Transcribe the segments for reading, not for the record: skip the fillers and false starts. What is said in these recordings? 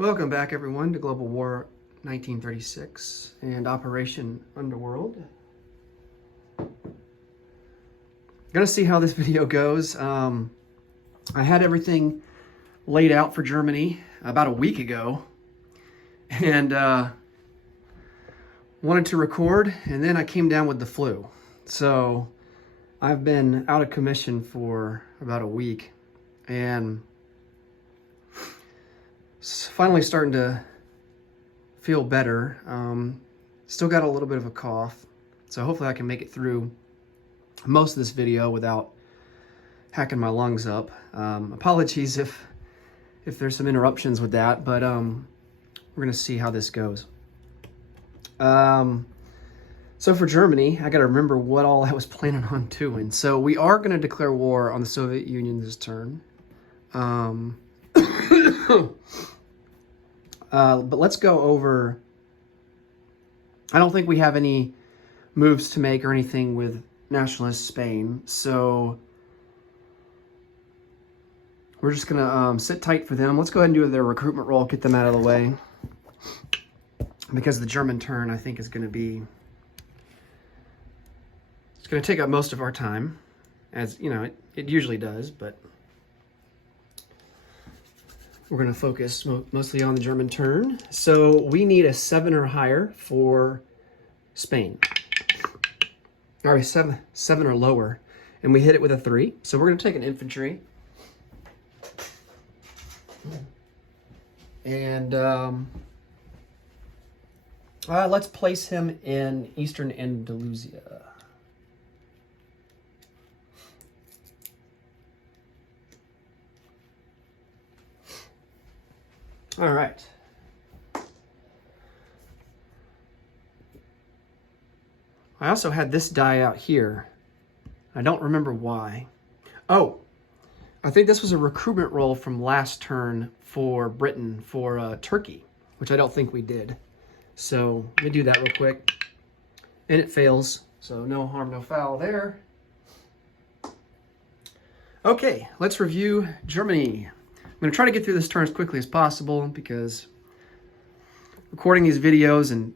Welcome back, everyone, to Global War 1936 and Operation Underworld. Gonna see how this video goes. I had everything laid out for Germany about a week ago and wanted to record, and then I came down with the flu. So I've been out of commission for about a week and finally starting to feel better. Still got a little bit of a cough, so hopefully I can make it through most of this video without hacking my lungs up. Apologies if there's some interruptions with that, but we're gonna see how this goes. So for Germany, I gotta remember what all I was planning on doing. So we are gonna declare war on the Soviet Union this turn. But let's go over, I don't think we have any moves to make or anything with nationalist Spain, so we're just gonna sit tight for them. Let's go ahead and do their recruitment roll, get them out of the way, because the German turn, I think, is gonna be, it's gonna take up most of our time, as you know, it usually does, but we're going to focus mostly on the German turn. So we need a 7 or higher for Spain. All right, 7 or lower. And we hit it with a 3. So we're going to take an infantry. And let's place him in Eastern Andalusia. All right. I also had this die out here. I don't remember why. Oh, I think this was a recruitment roll from last turn for Britain for Turkey, which I don't think we did. So let me do that real quick. And it fails, so no harm, no foul there. Okay, let's review Germany. I'm going to try to get through this turn as quickly as possible because recording these videos and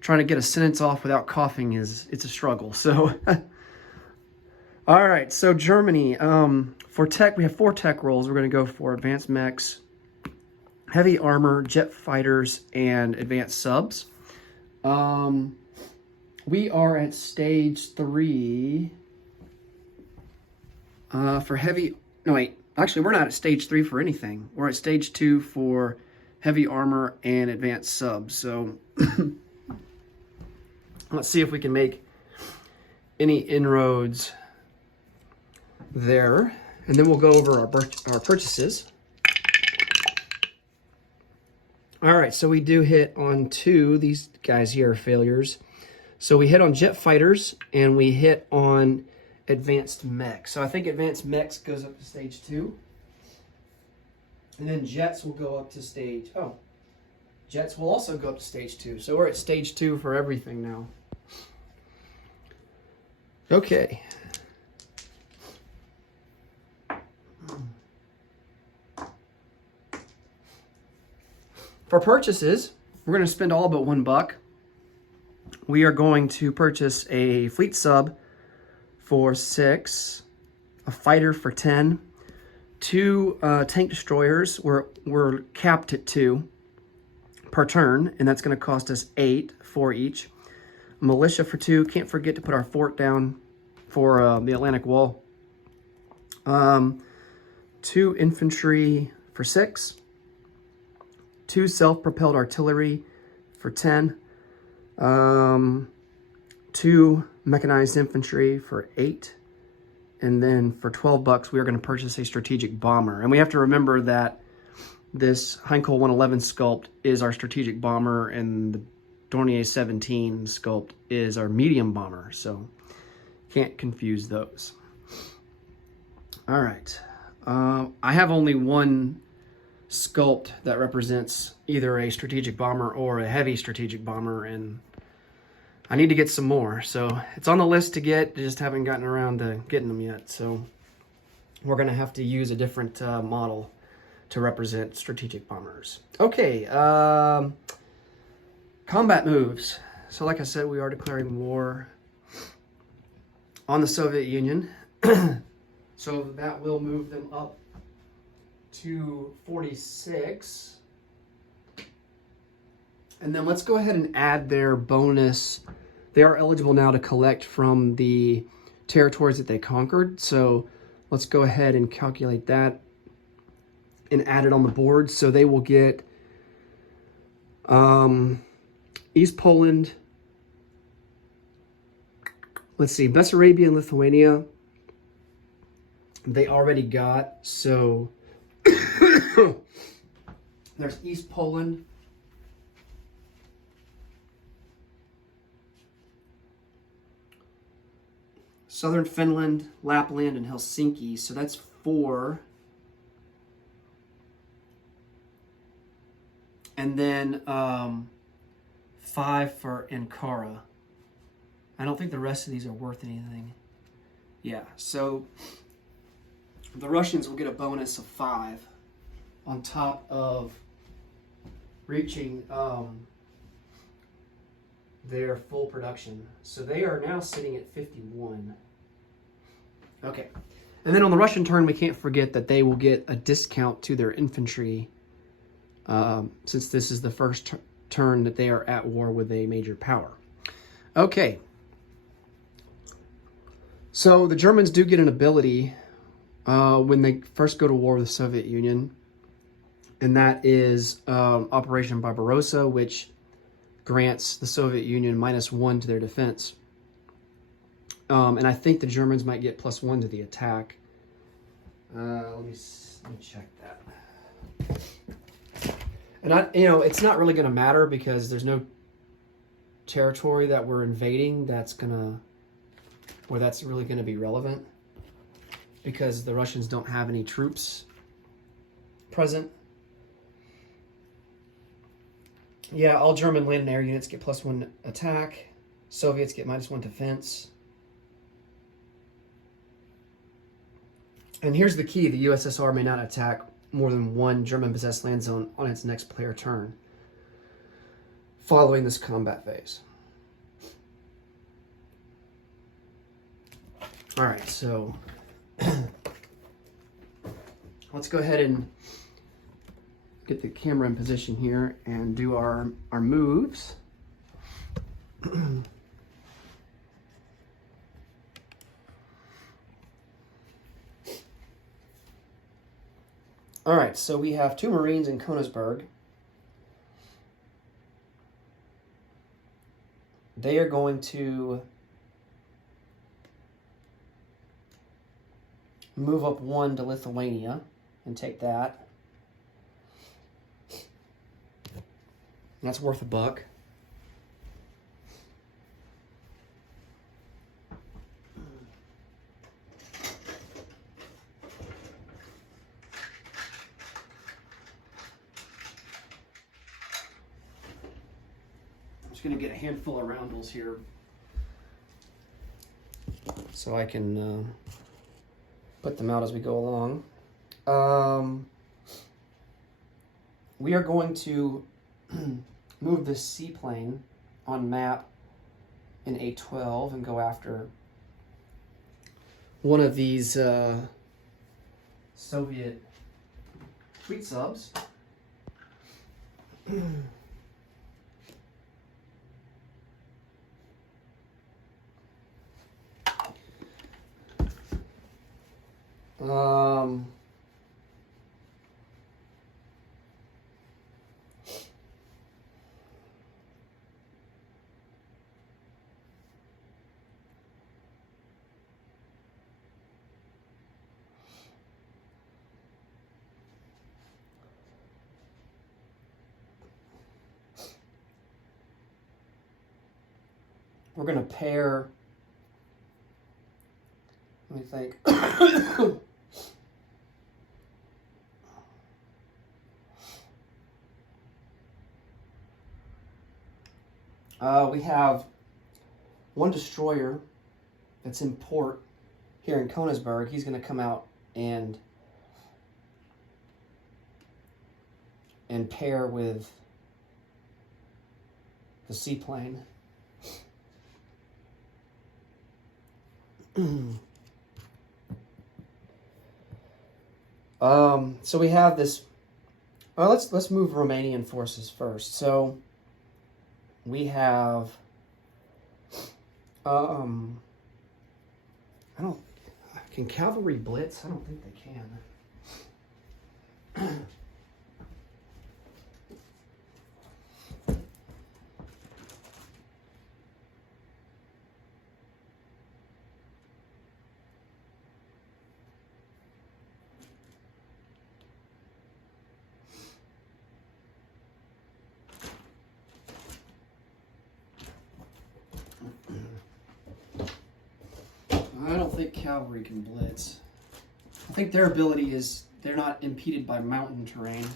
trying to get a sentence off without coughing it's a struggle. So, all right, so Germany, for tech, we have 4 tech rolls. We're going to go for advanced mechs, heavy armor, jet fighters, and advanced subs. We are at stage 3 for heavy, no wait. Actually, we're not at stage 3 for anything. We're at stage 2 for heavy armor and advanced subs. So let's see if we can make any inroads there. And then we'll go over our purchases. All right, so we do hit on 2. These guys here are failures. So we hit on jet fighters and we hit on advanced mech. So I think advanced mechs goes up to stage 2. And then jets will go up to stage, jets will also go up to stage 2. So we're at stage 2 for everything now. Okay. For purchases, we're going to spend all but $1. We are going to purchase a fleet sub for 6, a fighter for 10, 2 tank destroyers. We're capped at 2 per turn, and that's going to cost us 8 for each. A militia for 2. Can't forget to put our fort down for the Atlantic Wall. 2 infantry for 6. 2 self-propelled artillery for 10. 2 mechanized infantry for 8. And then for $12, we are going to purchase a strategic bomber. And we have to remember that this Heinkel 111 sculpt is our strategic bomber, and the Dornier 17 sculpt is our medium bomber. So can't confuse those. All right. I have only one sculpt that represents either a strategic bomber or a heavy strategic bomber, and I need to get some more. So it's on the list to get, just haven't gotten around to getting them yet. So we're going to have to use a different model to represent strategic bombers. Okay, combat moves. So like I said, we are declaring war on the Soviet Union. So that will move them up to 46. And then let's go ahead and add their bonus. They are eligible now to collect from the territories that they conquered. So let's go ahead and calculate that and add it on the board. So they will get East Poland. Let's see, Bessarabia and Lithuania, they already got. So there's East Poland. Southern Finland, Lapland, and Helsinki. So that's 4. And then 5 for Ankara. I don't think the rest of these are worth anything. Yeah, so the Russians will get a bonus of 5 on top of reaching their full production. So they are now sitting at 51. Okay. And then on the Russian turn, we can't forget that they will get a discount to their infantry since this is the first turn that they are at war with a major power. Okay. So the Germans do get an ability when they first go to war with the Soviet Union, and that is Operation Barbarossa, which grants the Soviet Union -1 to their defense. And I think the Germans might get +1 to the attack. Let me check that. And it's not really going to matter because there's no territory that we're invading where that's really going to be relevant, because the Russians don't have any troops present. Yeah, all German land and air units get +1 attack. Soviets get -1 defense. And here's the key: the USSR may not attack more than one German-possessed land zone on its next player turn following this combat phase. All right, so let's go ahead and get the camera in position here and do our moves. All right, so we have 2 Marines in Königsberg. They are going to move up 1 to Lithuania and take that. That's worth $1. I'm just going to get a handful of roundels here so I can put them out as we go along. We are going to move this seaplane on map in A12 and go after one of these Soviet fleet subs. We're going to pair, let me think. We have 1 destroyer that's in port here in Königsberg. He's going to come out and and pair with the seaplane. So we have this. Well, let's move Romanian forces first. So we have. I don't. Can cavalry blitz? I don't think they can. I don't think cavalry can blitz. I think their ability is they're not impeded by mountain terrain.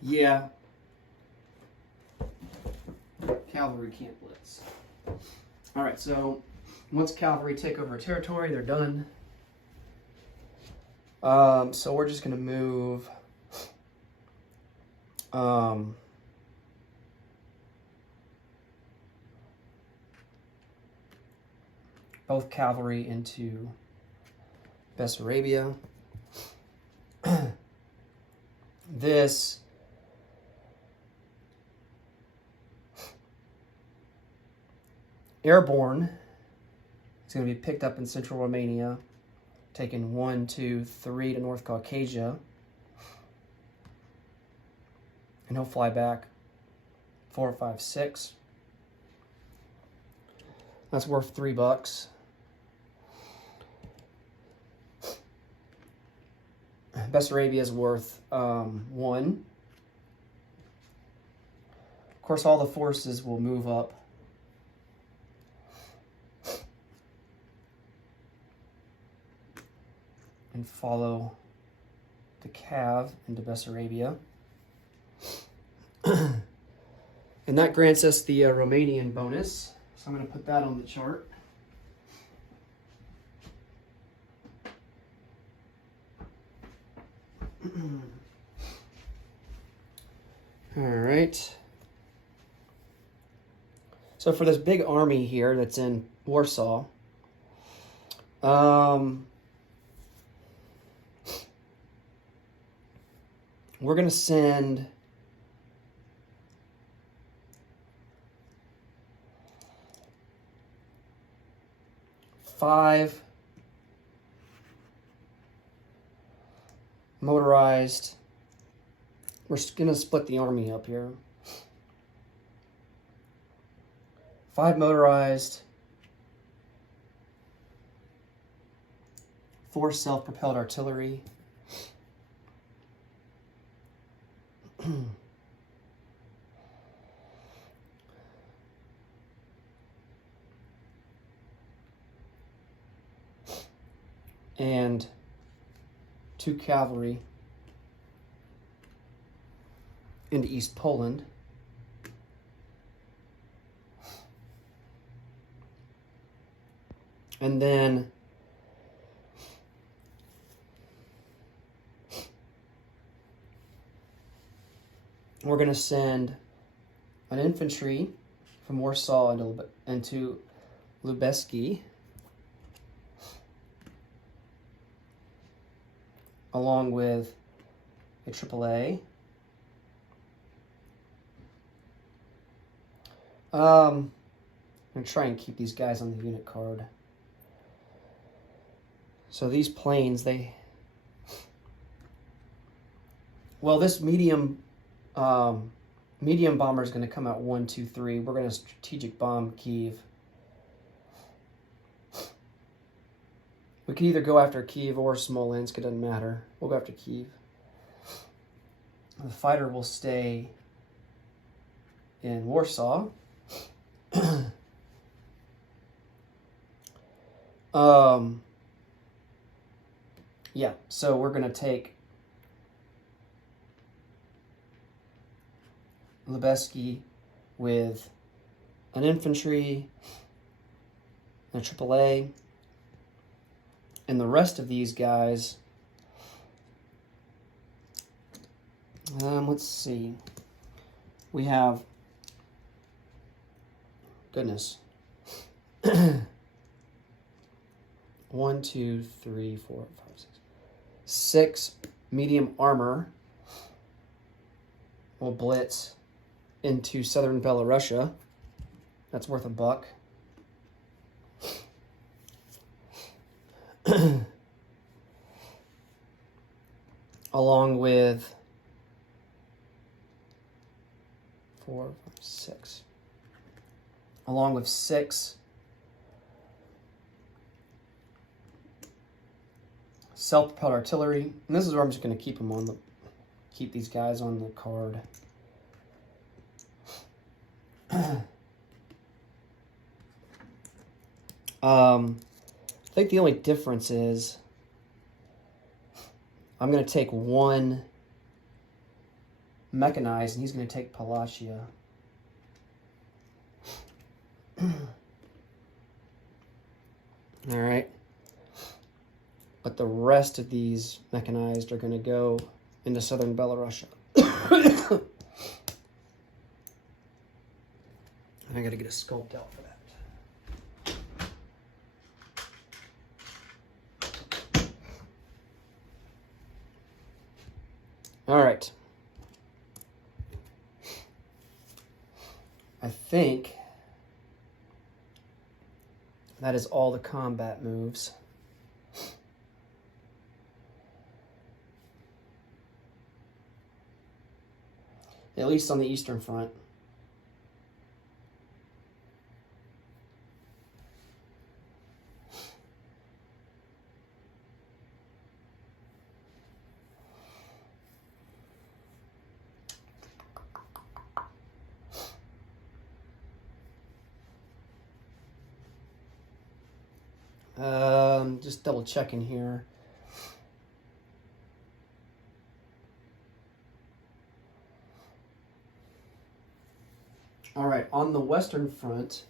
Yeah. Cavalry can't blitz. All right, so once cavalry take over a territory, they're done. So we're just going to move both cavalry into Bessarabia. This airborne is going to be picked up in central Romania, taken 1, 2, 3 to North Caucasia, and he'll fly back 4, 5, 6. That's worth $3. Bessarabia is worth 1. Of course, all the forces will move up and follow the Cav into Bessarabia. And that grants us the Romanian bonus. So I'm going to put that on the chart. All right. So for this big army here that's in Warsaw, we're going to send five motorized. We're going to split the army up here. 5 motorized, 4 self-propelled artillery, and 2 cavalry into East Poland. And then we're going to send an infantry from Warsaw into Lubelski, along with a AAA. I'm going to try and keep these guys on the unit card. So these planes, this medium bomber is going to come out 1, 2, 3. We're going to strategic bomb Kyiv. We could either go after Kyiv or Smolensk. It doesn't matter. We'll go after Kyiv. The fighter will stay in Warsaw. Yeah, so we're going to take Lubelski with an infantry, and a AAA. And the rest of these guys, let's see. We have, goodness, 1, 2, 3, 4, 5, 6 medium armor will blitz into southern Belarusia. That's worth $1. Along with 4, 5, 6. Along with 6 self-propelled artillery. And this is where I'm just going to keep these guys on the card. I think the only difference is I'm going to take 1 mechanized, and he's going to take Palatia. All right. But the rest of these mechanized are going to go into southern Belarusia. I got to get a sculpt out for that. All right. I think that is all the combat moves. At least on the Eastern Front. Just double checking here. All right, on the Western Front,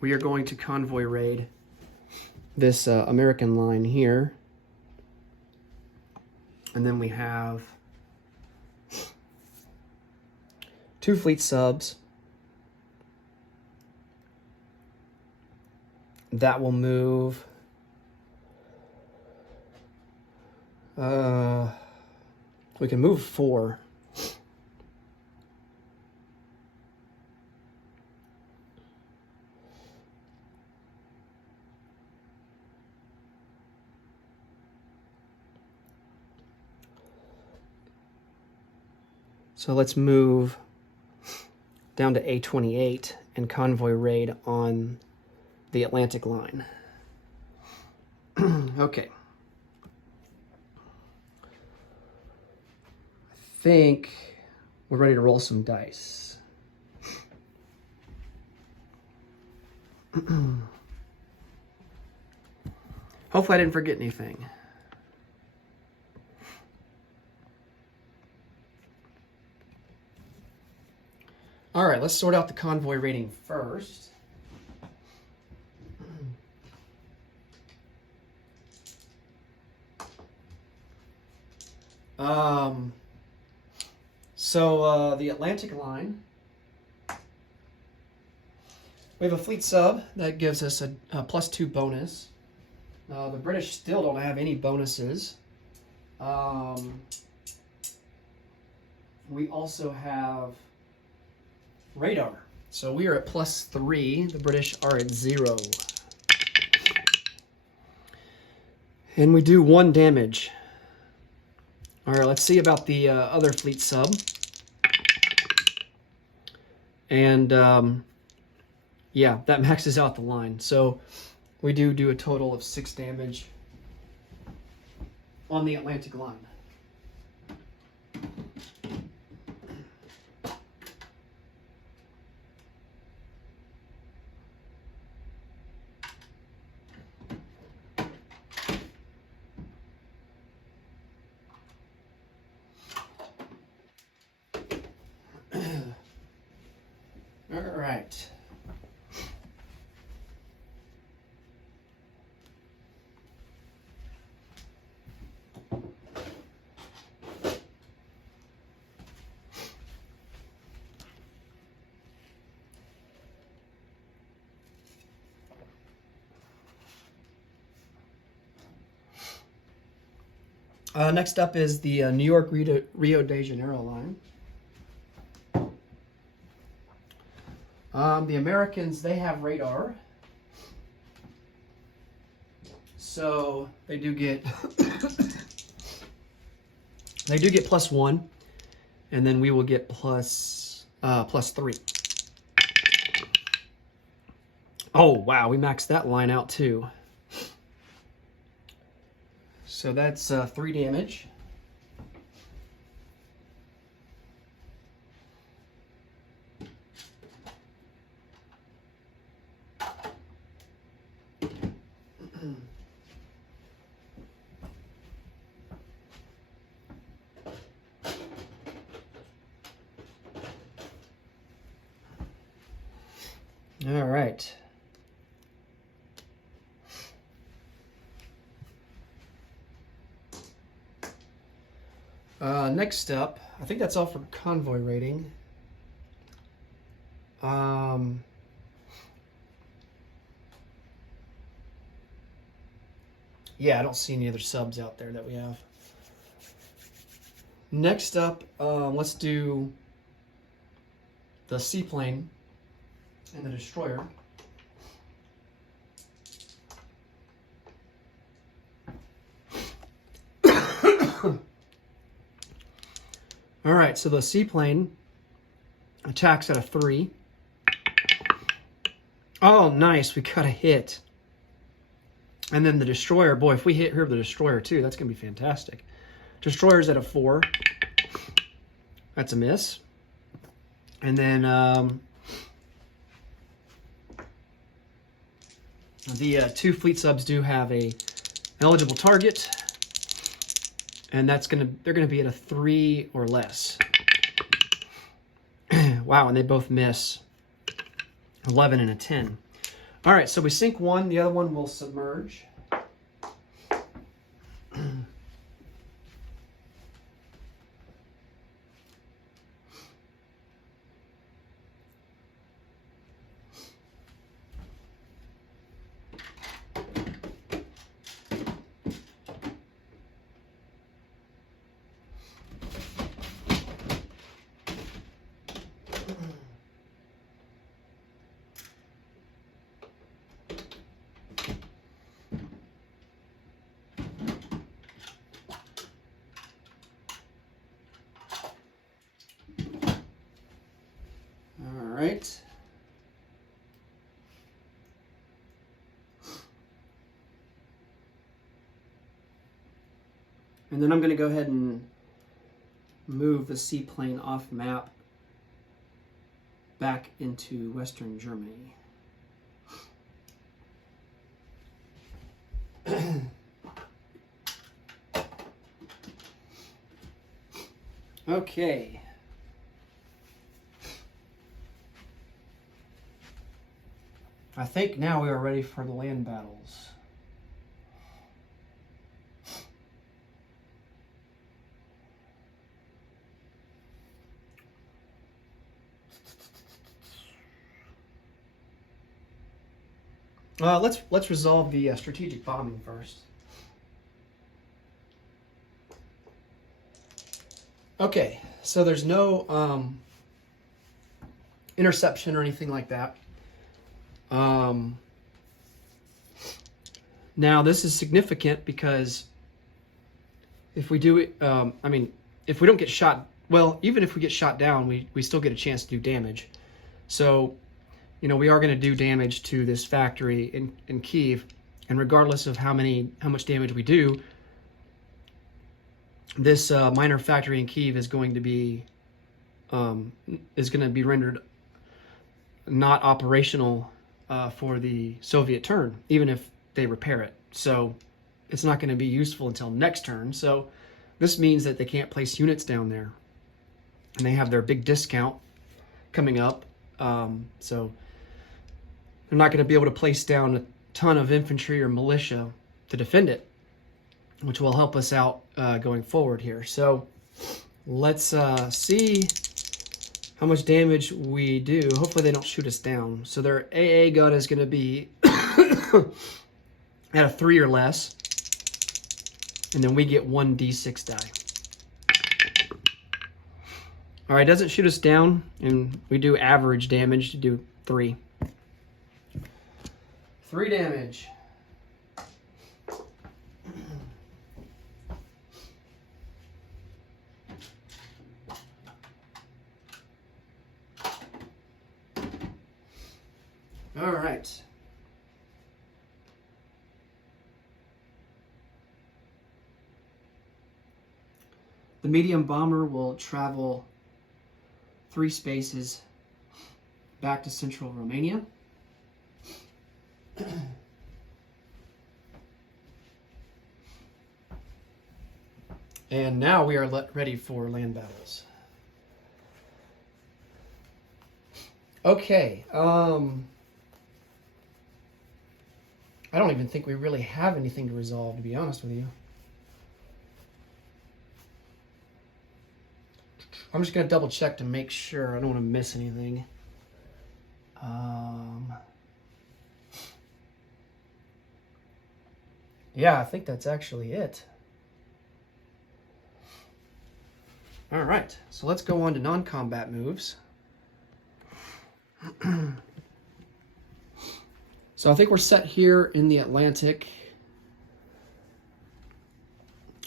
we are going to convoy raid this American line here. And then we have 2 fleet subs that will move we can move 4. So let's move down to A28 and convoy raid on the Atlantic line. Okay. I think we're ready to roll some dice. Hopefully I didn't forget anything. All right, let's sort out the convoy rating first. The Atlantic line, we have a fleet sub that gives us a +2 bonus. The British still don't have any bonuses. We also have radar. So we are at +3. The British are at 0. And we do 1 damage. All right, let's see about the other fleet sub. And yeah, that maxes out the line. So we do a total of 6 damage on the Atlantic line. Next up is the New York Rio de Janeiro line. The Americans, they have radar. So they do get they do get +1, and then we will get +3. Oh wow, we maxed that line out too. So that's 3 damage. All right. Next up, I think that's all for convoy rating. Yeah, I don't see any other subs out there that we have. Next up, let's do the seaplane and the destroyer. All right, so the seaplane attacks at a 3. Oh, nice, we got a hit. And then the destroyer, boy, if we hit her with the destroyer too, that's gonna be fantastic. Destroyer's at a 4. That's a miss. And then the 2 fleet subs do have an eligible target, and they're gonna be at a 3 or less. Wow, and they both miss. 11 and a 10. All right, so we sink one, the other one will submerge. Right. And then I'm going to go ahead and move the seaplane off map back into Western Germany. Okay. I think now we are ready for the land battles. Let's resolve the strategic bombing first. Okay, so there's no interception or anything like that. Now this is significant because if we do it, if we don't get shot, well, even if we get shot down, we still get a chance to do damage. So, we are going to do damage to this factory in Kyiv, and regardless of how much damage we do, this minor factory in Kyiv is going to be rendered not operational for the Soviet turn, even if they repair it. So it's not going to be useful until next turn. So this means that they can't place units down there, and they have their big discount coming up. So they're not going to be able to place down a ton of infantry or militia to defend it, which will help us out going forward here. So let's see how much damage we do. Hopefully they don't shoot us down. So their AA gun is going to be at a 3 or less. And then we get 1d6 die. All right, doesn't shoot us down, and we do average damage to do 3. 3 damage. All right. The medium bomber will travel 3 spaces back to central Romania. And now we are ready for land battles. Okay. I don't even think we really have anything to resolve, to be honest with you. I'm just going to double check to make sure. I don't want to miss anything. Yeah, I think that's actually it. All right, so let's go on to non-combat moves. So I think we're set here in the Atlantic.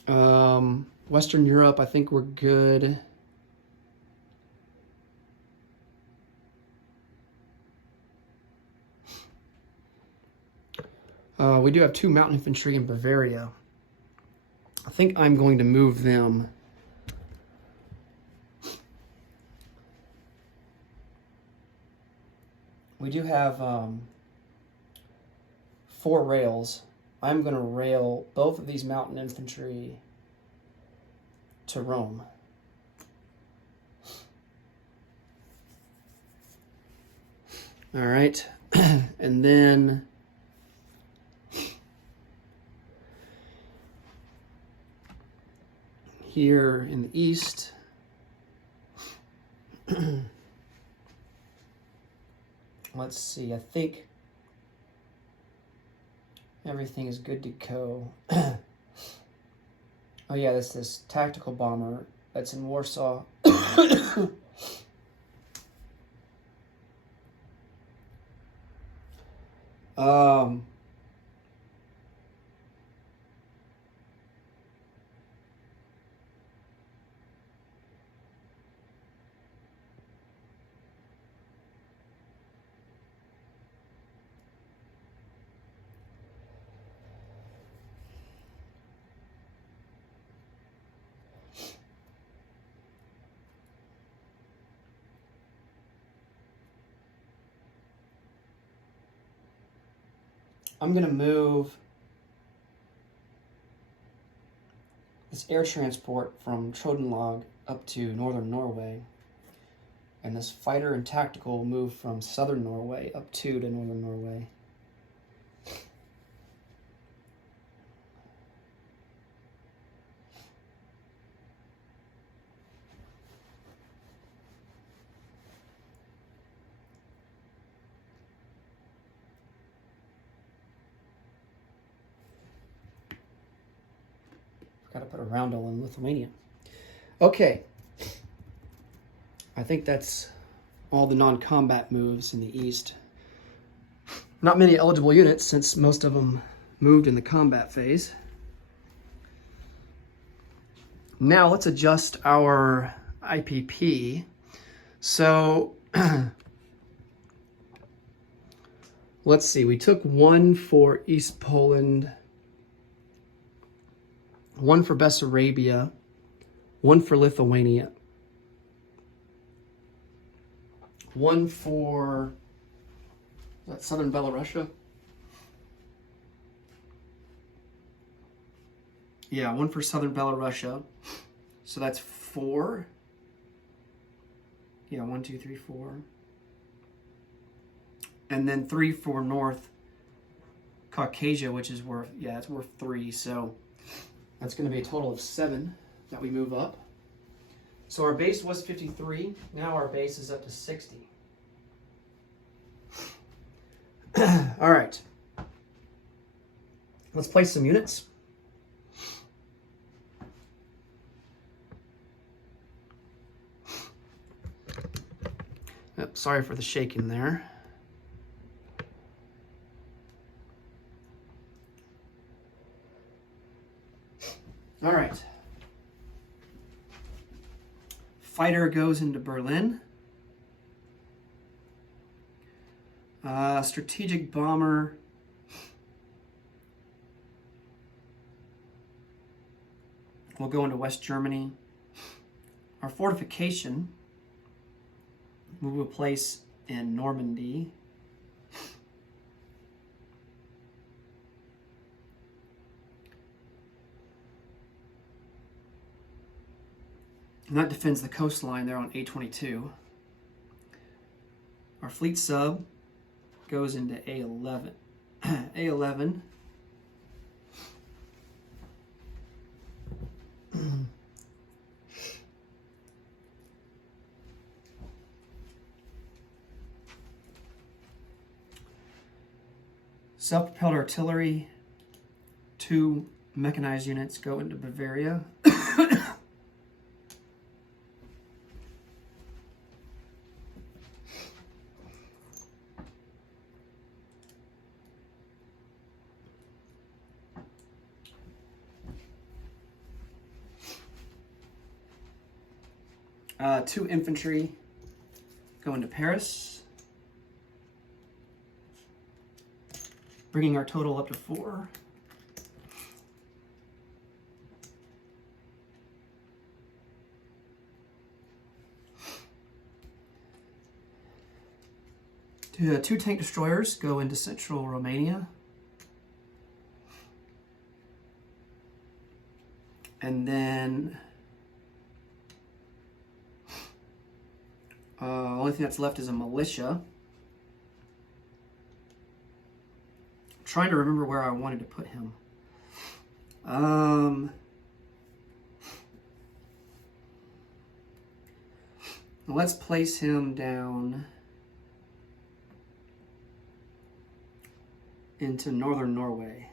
Western Europe, I think we're good. We do have 2 mountain infantry in Bavaria. I think I'm going to move them. We do have 4 rails. I'm going to rail both of these mountain infantry to Rome. All right, and then here in the east, let's see, I think everything is good to go. Oh yeah, this tactical bomber that's in Warsaw. I'm going to move this air transport from Trøndelag up to northern Norway. And this fighter and tactical will move from southern Norway up to northern Norway. Got to put a roundel in Lithuania. Okay. I think that's all the non-combat moves in the east. Not many eligible units since most of them moved in the combat phase. Now let's adjust our IPP. So let's see, we took 1 for East Poland, 1 for Bessarabia, 1 for Lithuania, 1 for southern Belarusia. Yeah, 1 for southern Belarusia. So that's 4. Yeah, 1, 2, 3, 4. And then 3 for North Caucasia, which is worth, yeah, it's worth 3. So that's going to be a total of 7 that we move up. So our base was 53. Now our base is up to 60. All right. Let's place some units. sorry for the shaking there. All right. Fighter goes into Berlin. Strategic bomber will go into West Germany. Our fortification we will place in Normandy. And that defends the coastline there on A22. Our fleet sub goes into A11. A11. Self-propelled artillery, 2 mechanized units go into Bavaria. Two infantry go into Paris, bringing our total up to 4. Two tank destroyers go into central Romania. And then only thing that's left is a militia. I'm trying to remember where I wanted to put him. Let's place him down into northern Norway.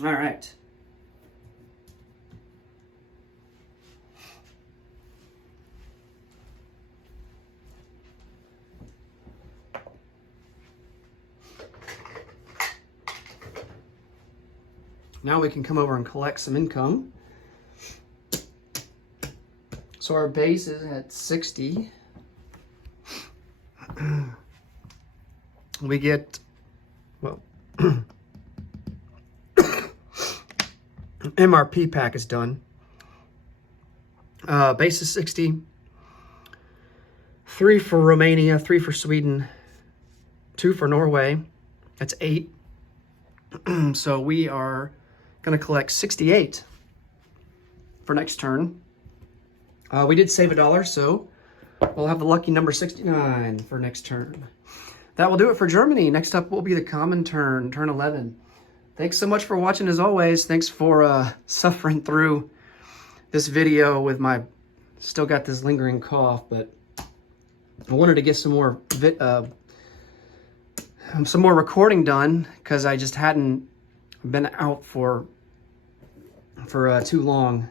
All right. Now we can come over and collect some income. So our base is at 60. We get, well, MRP pack is done. Base is 60. 3 for Romania, 3 for Sweden, 2 for Norway. That's 8. So we are going to collect 68 for next turn. We did save $1, so we'll have the lucky number 69 for next turn. That will do it for Germany. Next up will be the common turn, turn 11. Thanks so much for watching as always. Thanks for suffering through this video with my, still got this lingering cough, but I wanted to get some more recording done because I just hadn't been out for too long.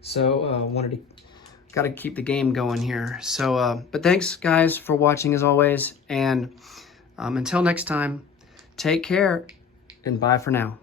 So got to keep the game going here. So, but thanks guys for watching as always. And until next time, take care and bye for now.